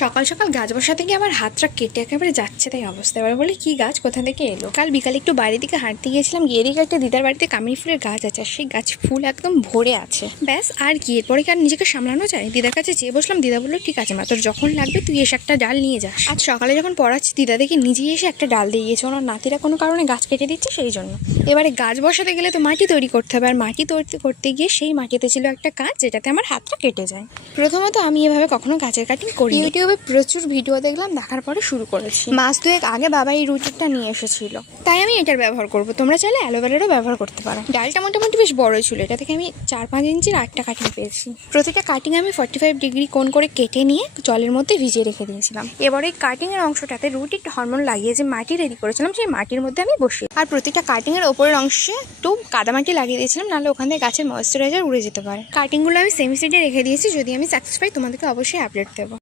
সকাল সকাল গাছ বসাতে গিয়ে আমার হাতটা কেটে একেবারে যাচ্ছে তাই অবস্থা। এবার বলে কি গাছ কোথা থেকে এলো? কাল বিকালে একটু বাইরের দিকে হাঁটতে গিয়েছিলাম, গিয়ে দিকে একটা দিদার বাড়িতে কামিনী ফুলের গাছ আছে, আর সেই গাছ ফুল একদম ভরে আছে। ব্যাস আর কি, এরপরে কি আর নিজেকে সামলানো যায়? দিদার কাছে যেয়ে বসলাম, দিদা বললো ঠিক আছে মা, তোর যখন লাগবে তুই এসে একটা ডাল নিয়ে যাস। আজ সকালে যখন পড়াচ্ছি দিদা দেখি নিজেই এসে একটা ডাল দিয়ে গিয়েছে, ওনার নাতিরা কোনো কারণে গাছ কেটে দিচ্ছে সেই জন্য। এবারে গাছ বসাতে গেলে তো মাটি তৈরি করতে হবে, আর মাটি তৈরি করতে গিয়ে সেই মাটিতে ছিল একটা গাছ যেটাতে আমার হাতটা কেটে যায়। প্রথমত আমি এভাবে কখনো গাছের কাটিং করি, ইউটিউবে প্রচুর ভিডিও দেখলাম, দেখার পরে শুরু করেছি। মাস দুয়েক আগে বাবা এই রুটিটা নিয়ে এসেছিল, তাই আমি এটার ব্যবহার করব। তোমরা চাইলে অ্যালোভেরারও ব্যবহার করতে পারো। ডালটা মোটামুটি বেশ বড় ছিল, এটা থেকে আমি 4-5 ইঞ্চির 8টা কাটিং পেয়েছি। প্রতিটা কাটিং আমি 45 ডিগ্রি কোণ করে কেটে নিয়ে জলের মধ্যে ভিজিয়ে রেখে দিয়েছিলাম। এবার এই কাটিং এর অংশটাতে রুটির হরমোন লাগিয়ে যে মাটি রেডি করেছিলাম সেই মাটির মধ্যে আমি বসিয়ে, আর প্রতিটা কাটিং এর ওপরের অংশে একটু কাদামাটি লাগিয়ে দিয়েছিলাম, নাহলে ওখান থেকে গাছের ময়েশ্চারাইজার উড়ে যেতে পারে। কাটিংগুলো আমি সেমি সিডে রেখে দিয়েছি, যদি আমি সাকসেস পাই তোমাদেরকে অবশ্যই আপডেট দেবো।